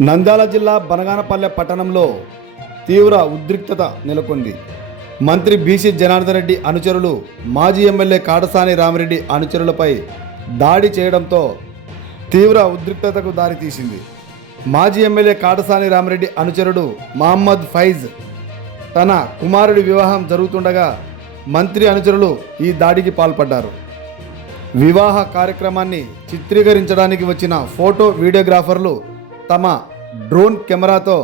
నంద్యాల జిల్లా బనగానపల్లె పట్టణంలో తీవ్ర ఉద్రిక్తత నెలకొంది. మంత్రి బీసీ జనార్దన్ రెడ్డి అనుచరులు మాజీ ఎమ్మెల్యే కాటసాని రామిరెడ్డి అనుచరులపై దాడి చేయడంతో తీవ్ర ఉద్రిక్తతకు దారితీసింది మాజీ ఎమ్మెల్యే కాటసాని రామిరెడ్డి అనుచరుడు మహమ్మద్ ఫైజ్ తన కుమారుడి వివాహం జరుగుతుండగా మంత్రి అనుచరులు ఈ దాడికి పాల్పడ్డారు. వివాహ కార్యక్రమాన్ని చిత్రీకరించడానికి వచ్చిన ఫోటో వీడియోగ్రాఫర్లు తమ డ్రోన్ కెమెరాతో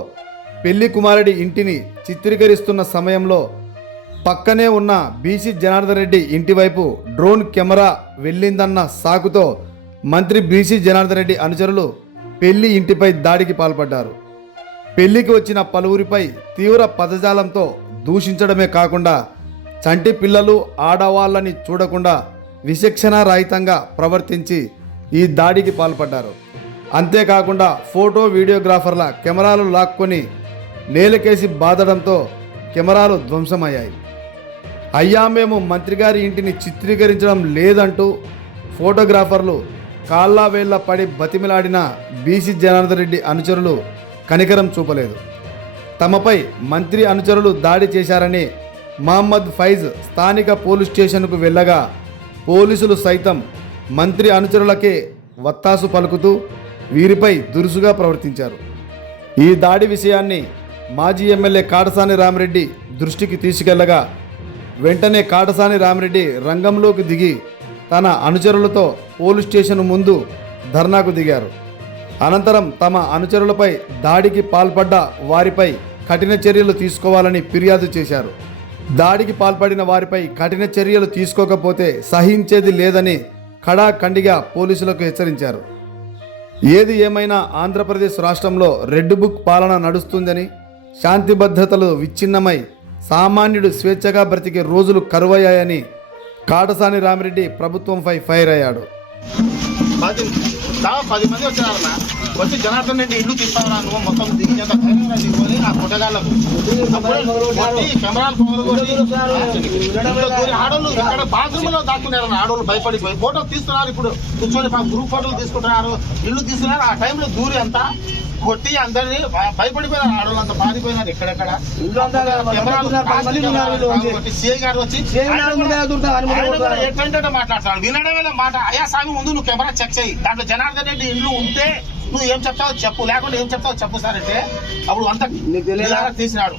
పెళ్ళి కుమారుడి ఇంటిని చిత్రీకరిస్తున్న సమయంలో పక్కనే ఉన్న బీసీ జనార్దన్ రెడ్డి ఇంటివైపు డ్రోన్ కెమెరా వెళ్ళిందన్న సాకుతో మంత్రి బీసీ జనార్దన్ రెడ్డి అనుచరులు పెళ్ళి ఇంటిపై దాడికి పాల్పడ్డారు. పెళ్ళికి వచ్చిన పలువురిపై తీవ్ర పదజాలంతో దూషించడమే కాకుండా చంటి పిల్లలు ఆడవాళ్ళని చూడకుండా విచక్షణారహితంగా ప్రవర్తించి ఈ దాడికి పాల్పడ్డారు. అంతేకాకుండా ఫోటో వీడియోగ్రాఫర్ల కెమెరాలు లాక్కొని నేలకేసి బాధడంతో కెమెరాలు ధ్వంసమయ్యాయి. అయ్యా మేము మంత్రిగారి ఇంటిని చిత్రీకరించడం లేదంటూ ఫోటోగ్రాఫర్లు కాళ్ళ వేళ్ళ పడి బతిమిలాడిన బీసీ జనార్దన్ రెడ్డి అనుచరులు కనికరం చూపలేదు. తమపై మంత్రి అనుచరులు దాడి చేశారని మహమ్మద్ ఫైజ్ స్థానిక పోలీస్ స్టేషన్కు వెళ్ళగా పోలీసులు సైతం మంత్రి అనుచరులకే వత్తాసు పలుకుతూ వీరిపై దురుసుగా ప్రవర్తించారు. ఈ దాడి విషయాన్ని మాజీ ఎమ్మెల్యే కాటసాని రామిరెడ్డి దృష్టికి తీసుకెళ్ళగా వెంటనే కాటసాని రామిరెడ్డి రంగంలోకి దిగి తన అనుచరులతో పోలీస్ స్టేషన్ ముందు ధర్నాకు దిగారు. అనంతరం తమ అనుచరులపై దాడికి పాల్పడ్డ వారిపై కఠిన చర్యలు తీసుకోవాలని ఫిర్యాదు చేశారు. దాడికి పాల్పడిన వారిపై కఠిన చర్యలు తీసుకోకపోతే సహించేది లేదని కడాఖండిగా పోలీసులకు హెచ్చరించారు. ఏది ఏమైనా ఆంధ్రప్రదేశ్ రాష్ట్రంలో రెడ్ బుక్ పాలన నడుస్తుందని శాంతి భద్రతలు విచ్ఛిన్నమై సామాన్యుడు స్వేచ్ఛగా బ్రతికే రోజులు కరువయ్యాయని కాటసాని రామిరెడ్డి ప్రభుత్వంపై ఫైర్ అయ్యాడు. దాదాపు పది మంది వచ్చారన్న వచ్చి జనార్దన్ రెడ్డి ఇల్లు తీస్తావరా నువ్వు? మొత్తం దిగినంత ధైర్యంగా తీసుకొని ఆ పుట్టగాళ్ళకు కెమెరాలు పగలగొట్టి, ఆడోళ్ళు ఇక్కడ బాత్రూమ్లో దాక్కున్నారు ఆడోళ్ళు భయపడిపోయి. ఫోటో తీస్తున్నారు ఇప్పుడు. కూర్చొని గ్రూప్ ఫోటోలు తీసుకుంటున్నారు. ఇల్లు తీసుకున్నారు. ఆ టైంలో దూరి అంతా కొట్టి అందరినీ భయపడిపోయినారు. ఆడోళ్ళు అంతా పారిపోయినారు ఎక్కడెక్కడ కొట్టి సిఐ గారు వచ్చి ఎట్లంటే మాట్లాడతాడు. వినడమే మాట. అయ్యా స్వామి ముందు నువ్వు కెమెరా చెక్ చేయి. దాంట్లో జనార్దన్ రెడ్డి ఇల్లు ఉంటే నువ్వు ఏం చెప్తావో చెప్పు. లేకుంటే ఏం చెప్తావో చెప్పు సార్ అంటే అప్పుడు అంత తీసినాడు.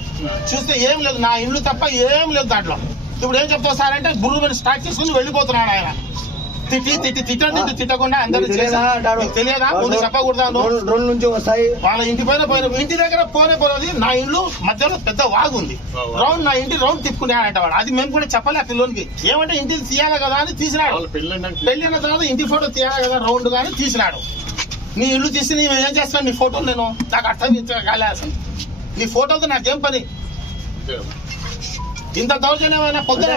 చూస్తే ఏం లేదు నా ఇల్లు తప్ప ఏం లేదు దాంట్లో. ఇప్పుడు ఏం చెప్తావు సార్ అంటే గురువు స్టార్ట్ చేసుకుని వెళ్ళిపోతున్నాడు ఆయన. తిట్టి తిట్టి తిట్టండి తిట్టకుండా అందరూ తెలియదా ముందు చెప్పకూడదాను. డ్రోన్ డ్రోన్ నుంచి వస్తాయి. వాళ్ళ ఇంటి పైన పోయిన ఇంటి దగ్గర పోనే పోనది నా ఇల్లు మధ్యలో పెద్ద వాగు ఉంది. రౌండ్ నా ఇంటి రౌండ్ తిప్పుకున్నాడంట వాడు. అది మేము కూడా చెప్పలే ఆ పిల్లోనికి. ఏమంటే ఇంటిని తీయాలి కదా అని తీసినాడు. పెళ్ళి అయిన తర్వాత ఇంటి ఫోటో తీయాలి కదా రౌండ్ గాని తీసినాడు. నీ ఇల్లు తీసి నేను ఏం చేస్తాను? నీ ఫోటో నేను నాకు అర్థం కాలే అసలు. నీ ఫోటోతో నాకేం పని? ఇంత దౌర్జన్యమైన పొద్దున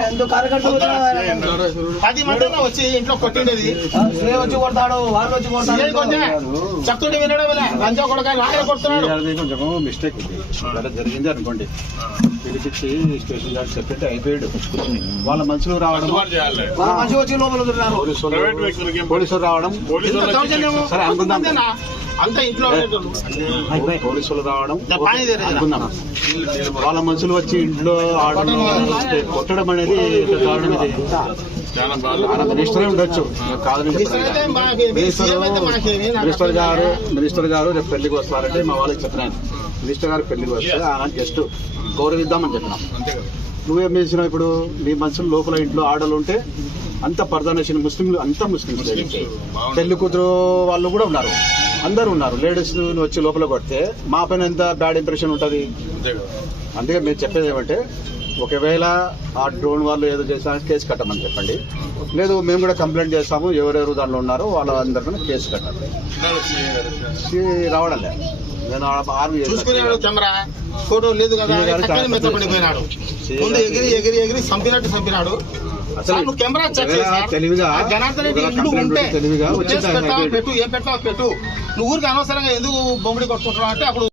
పది మంది వచ్చి ఇంట్లో కొట్టిండేది. వచ్చి కొడతాడు వాళ్ళు వచ్చి కొడతాడు. చెప్తుంటే వినడం వల్ల లంచా కొడక రాయ కొడుతున్నాడు. కొంచెం మిస్టేక్ జరిగింది అనుకోండి. పిలిపించి స్టేషన్ గారు చెప్పితే అయిపోయాడు. వాళ్ళ మనుషులు రావడం. వాళ్ళ మనిషి వచ్చి లోపల పోలీసులు పోలీసులు రావడం. సరే, అనుకుందాం. అంత ఇంట్లో. పోలీసులు రావడం. వాళ్ళ మనుషులు వచ్చి ఇంట్లో ఆడడం కొట్టడం అనేది దారుణం ఇది. మినిస్టరే ఉండొచ్చు. కాదని మినిస్టర్ గారు కాదు. మినిస్టర్ గారు రేపు పెళ్ళికి వస్తారంటే మా వాళ్ళకి చెప్పినాను. మినిస్టర్ గారు పెళ్ళికి వస్తే ఆయన జస్ట్ గౌరవిద్దామని చెప్పినాం. నువ్వేం చేసినావు ఇప్పుడు? నీ మనుషులు లోపల ఇంట్లో ఆడలు ఉంటే అంత పర్దానేసిన ముస్లింలు అంతా ముస్లింస్ పెళ్ళి కూతురు వాళ్ళు కూడా ఉన్నారు. అందరూ ఉన్నారు. లేడీస్ వచ్చి లోపల కొడితే మా పైన ఎంత బ్యాడ్ ఇంప్రెషన్ ఉంటుంది? అందుకే మేము చెప్పేది ఏమంటే ఒకవేళ ఆ డ్రోన్ వాళ్ళు ఏదో చేసినా కేసు కట్టమని చెప్పండి. లేదు మేము కూడా కంప్లైంట్ చేస్తాము. ఎవరెవరు దాంట్లో ఉన్నారో వాళ్ళందరి మీద కేసు కట్టాలి. రావడం లేదు నేను ఆర్మీ కెమెరా ఫోటో లేదు కదా. ఎగిరి ఎగిరి ఎగిరి చంపినట్టు చంపినాడు. అసలు కెమెరా. తెలివిగా జనార్దన్ రెడ్డి ఇల్లు ఉంటే పెట్టి తెలివిగా ఏం పెట్టావా పెట్టు. నువ్వు ఊరికి అనవసరంగా ఎందుకు బొమ్మడి కొట్టుకుంటున్నావు అంటే అప్పుడు